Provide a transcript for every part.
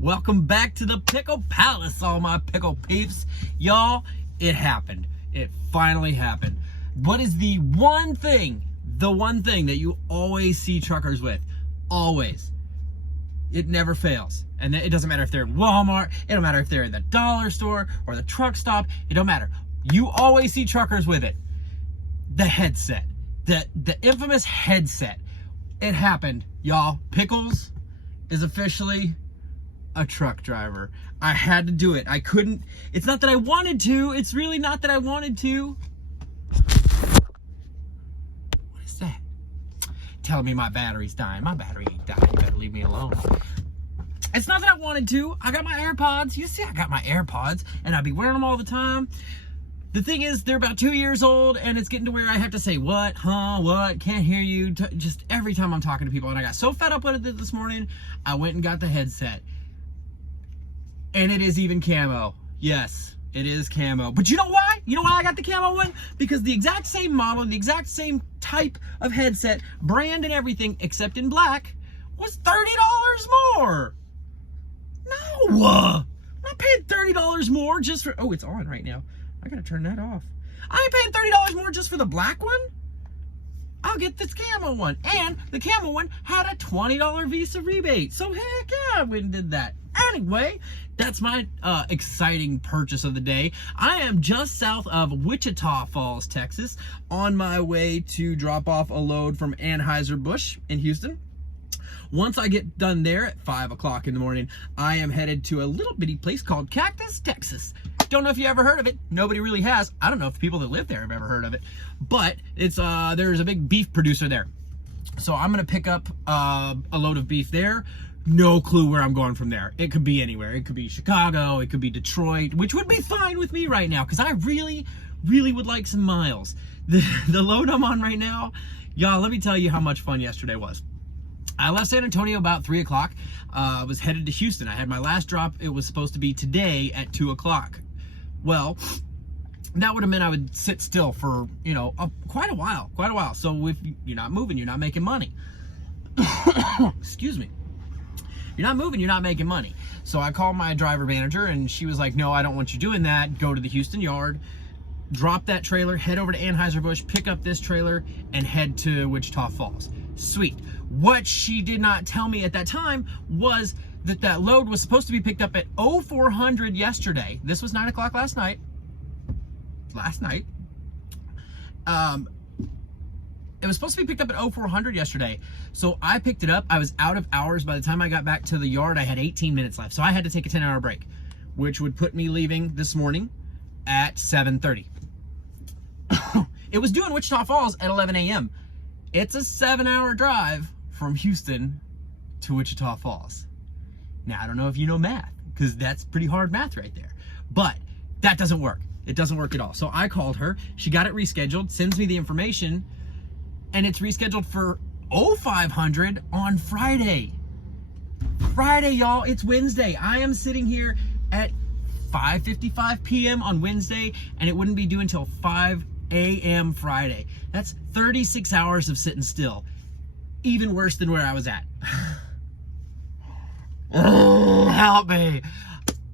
Welcome back to the Pickle Palace, all my pickle peeps. Y'all, it happened. It finally happened. What is the one thing that you always see truckers with? Always. It never fails. And it doesn't matter if they're in Walmart, it don't matter if they're in the dollar store or the truck stop, it don't matter. You always see truckers with it. The headset. The infamous headset. It happened, y'all. Pickles is officially a truck driver. I had to do it. I couldn't. It's not that I wanted to. It's really not that I wanted to. What is that? Telling me my battery's dying. My battery ain't dying. You better leave me alone. It's not that I wanted to. I got my AirPods. You see, I got my AirPods, and I be wearing them all the time. The thing is, they're about 2 years old, and it's getting to where I have to say, what, huh, what, can't hear you, just every time I'm talking to people. And I got so fed up with it this morning, I went and got the headset. And it is even camo. Yes, it is camo. But you know why? You know why I got the camo one? Because the exact same model, the exact same type of headset, brand and everything, except in black, was $30 more. No! I'm not paying $30 more just for... Oh, it's on right now. I gotta turn that off. I ain't paying $30 more just for the black one. I'll get this camo one. And the camo one had a $20 Visa rebate. So heck yeah, I went and did that. Anyway, that's my exciting purchase of the day. I am just south of Wichita Falls, Texas, on my way to drop off a load from Anheuser-Busch in Houston. Once I get done there at 5 o'clock in the morning, I am headed to a little bitty place called Cactus, Texas. Don't know if you ever heard of it. Nobody really has. I don't know if the people that live there have ever heard of it. But it's there's a big beef producer there. So I'm going to pick up a load of beef there. No clue where I'm going from there. It could be anywhere. It could be Chicago. It could be Detroit, which would be fine with me right now because I really, really would like some miles. The load I'm on right now, y'all, let me tell you how much fun yesterday was. I left San Antonio about 3 o'clock. I was headed to Houston. I had my last drop. It was supposed to be today at 2 o'clock. Well, that would have meant I would sit still for, you know, quite a while. So if you're not moving, you're not making money. Excuse me. You're not moving, you're not making money. So I called my driver manager, and she was like, no, I don't want you doing that. Go to the Houston yard, drop that trailer, head over to Anheuser-Busch, pick up this trailer, and head to Wichita Falls. Sweet. What she did not tell me at that time was that that load was supposed to be picked up at 0400 yesterday. This was 9 o'clock last night. It was supposed to be picked up at 0400 yesterday. So I picked it up. I was out of hours. By the time I got back to the yard, I had 18 minutes left. So I had to take a 10-hour break, which would put me leaving this morning at 7:30. It was due in Wichita Falls at 11 a.m. It's a 7-hour drive from Houston to Wichita Falls. Now, I don't know if you know math, because that's pretty hard math right there. But that doesn't work. It doesn't work at all. So I called her. She got it rescheduled, sends me the information, and it's rescheduled for 0500 on Friday. Friday, y'all. It's Wednesday. I am sitting here at 5:55 p.m. on Wednesday, and it wouldn't be due until 5 a.m. Friday. That's 36 hours of sitting still. Even worse than where I was at. Oh, help me.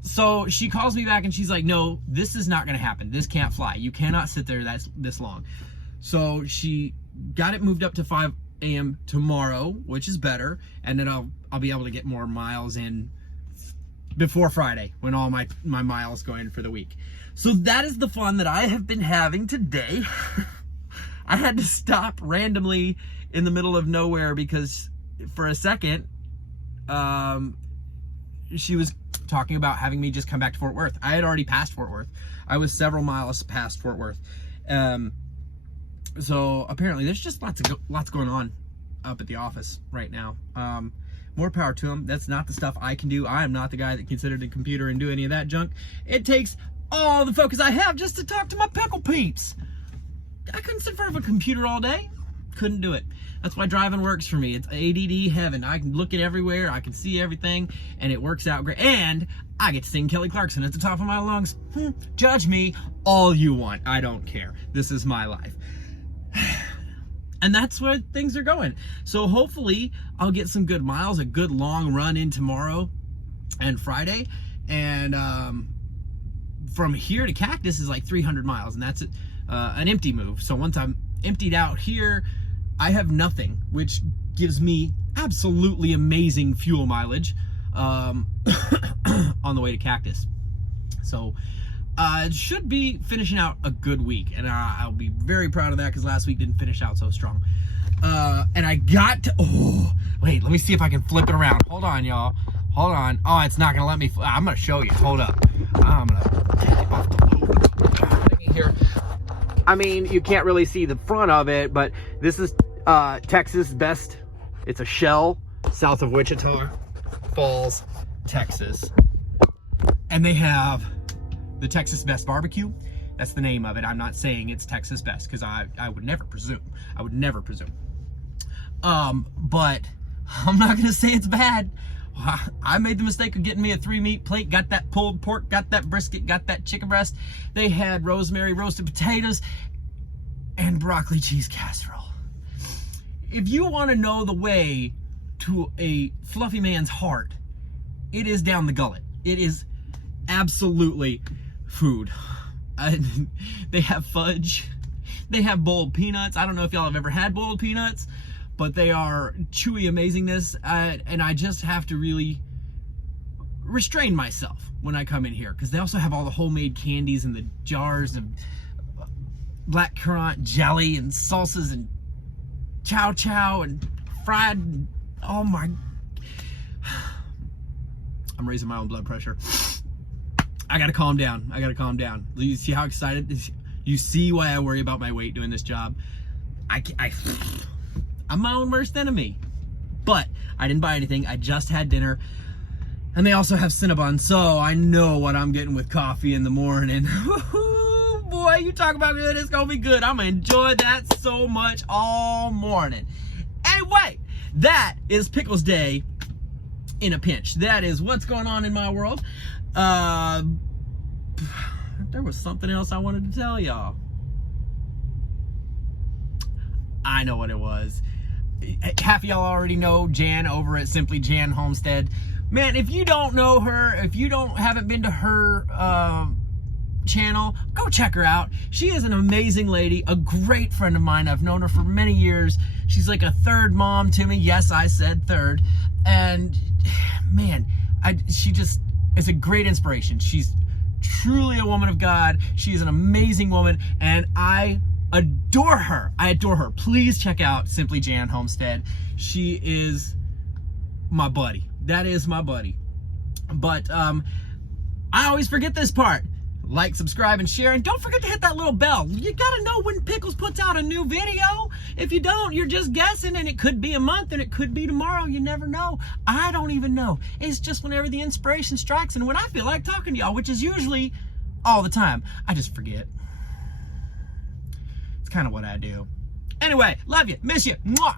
So she calls me back and she's like, no, this is not going to happen. This can't fly. You cannot sit there this long. So she got it moved up to 5 a.m. tomorrow, which is better. And then I'll be able to get more miles in before Friday, when all my miles go in for the week. So that is the fun that I have been having today. I had to stop randomly in the middle of nowhere because for a second, she was talking about having me just come back to Fort Worth. I had already passed Fort Worth. I was several miles past Fort Worth. So apparently there's just lots going on up at the office right now. More power to them. That's not the stuff I can do. I am not the guy that can sit at a computer and do any of that junk. It takes all the focus I have just to talk to my pickle peeps. I couldn't sit in front of a computer all day. Couldn't do it. That's why driving works for me. It's ADD heaven. I can look at everywhere. I can see everything, and it works out great. And I get to sing Kelly Clarkson at the top of my lungs. Judge me all you want. I don't care. This is my life. And that's where things are going. So hopefully I'll get some good miles, a good long run in tomorrow. and Friday. And from here to Cactus is like 300 miles, and that's an empty move. So once I'm emptied out here, I have nothing, which gives me absolutely amazing fuel mileage on the way to Cactus. So should be finishing out a good week, and I'll be very proud of that because last week didn't finish out so strong. And I got to, wait, let me see if I can flip it around. Hold on, y'all. Hold on. Oh, it's not gonna let me. I'm gonna show you. Hold up. I'm gonna take it off the load here. I mean, you can't really see the front of it, but this is Texas Best. It's a Shell south of Wichita Falls, Texas, and they have the Texas Best barbecue. That's the name of it. I'm not saying it's Texas Best because I would never presume. I would never presume. But I'm not gonna say it's bad. I made the mistake of getting me a 3-meat plate, got that pulled pork, got that brisket, got that chicken breast. They had rosemary roasted potatoes and broccoli cheese casserole. If you want to know the way to a fluffy man's heart, it is down the gullet. It is absolutely food. They have fudge. They have boiled peanuts. I don't know if y'all have ever had boiled peanuts, but they are chewy amazingness, and I just have to really restrain myself when I come in here, because they also have all the homemade candies in the jars of blackcurrant jelly and salsas and chow chow and fried. Oh my! I'm raising my own blood pressure. I gotta calm down. I gotta calm down. You see how excited? You see why I worry about my weight doing this job? I'm my own worst enemy. But I didn't buy anything. I just had dinner. And they also have Cinnabon, so I know what I'm getting with coffee in the morning. Boy, you talk about good, it's gonna be good. I'm gonna enjoy that so much all morning. Anyway, that is Pickles Day in a pinch. That is what's going on in my world. There was something else I wanted to tell y'all. I know what it was. Half of y'all already know Jan over at Simply Jan Homestead. Man, if you don't know her, if you haven't been to her channel, go check her out. She is an amazing lady, a great friend of mine. I've known her for many years. She's like a third mom to me. Yes, I said third. And man, she just is a great inspiration. She's truly a woman of God. She is an amazing woman, and I adore her. I adore her. Please check out Simply Jan Homestead. She is my buddy. That is my buddy. But I always forget this part. Like, subscribe, and share, and don't forget to hit that little bell. You gotta know when Pickles puts out a new video. If you don't, you're just guessing, and it could be a month, and it could be tomorrow. You never know. I don't even know. It's just whenever the inspiration strikes, and when I feel like talking to y'all, which is usually all the time. I just forget. It's kind of what I do. Anyway, love you, miss you. Mwah.